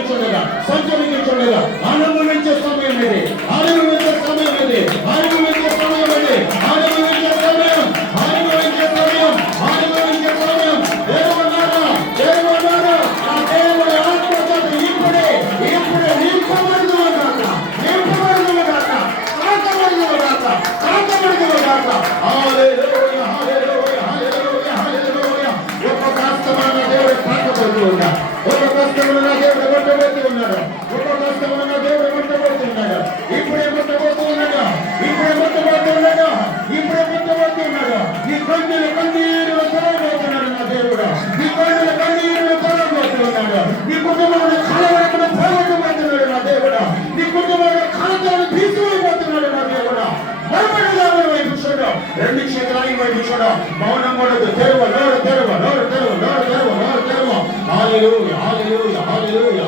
సంచరించుండగా సంచరించుండగా అనుభవించే సమయం ఇది, అనుభవించే సమయం ఇది, అనుభవించే సమయం ఇది, అనుభవించే సమయం, అనుభవించే సమయం, అనుభవించే సమయం. దేవుడారా దేవుడారా ఆ దేవుడి ఆత్మతో ఇప్పుడే ఇప్పుడే నింపబడుదుగాక, నింపబడుదుగాక, కాకబడుదుగాక, కాకబడుదుగాక. హల్లెలూయా హల్లెలూయా హల్లెలూయా హల్లెలూయా. ఒక కష్టమైన దేవుడు కాకబడుతున్నాడు, ఒక కష్టమైన దేవుడు కొట్టబోతున్నాడు, ఒక కష్టమైన దేవుడు కొట్టబోతున్నాడు. ఇప్పుడే కొట్టబోతున్నాడు, ఇప్పుడే కొట్టబోతున్నాడు, ఇప్పుడే కొట్టబోతున్నాడు. నీ కన్నుల కన్నీరు తొలగబోతున్నాడు నా దేవుడు, నీ కన్నుల కన్నీరు తొలగబోతున్నాడు. నీ కుటుంబంలో కలవరకును పోగొట్టబోతున్నాడు నా దేవుడు, నీ కుటుంబంలో కలతలను తీసుకుపోతున్నాడు నా దేవుడు. మరొకటి వైపు చూడు, రెండు చేతులని వైపు చూడు, మౌనం ఉండదు. తెరువ నోరు తెరువ, నోరు తెరువ, నోరు తెరువ, నోరు తెరువ. హల్లెలూయా హల్లెలూయా హల్లెలూయా.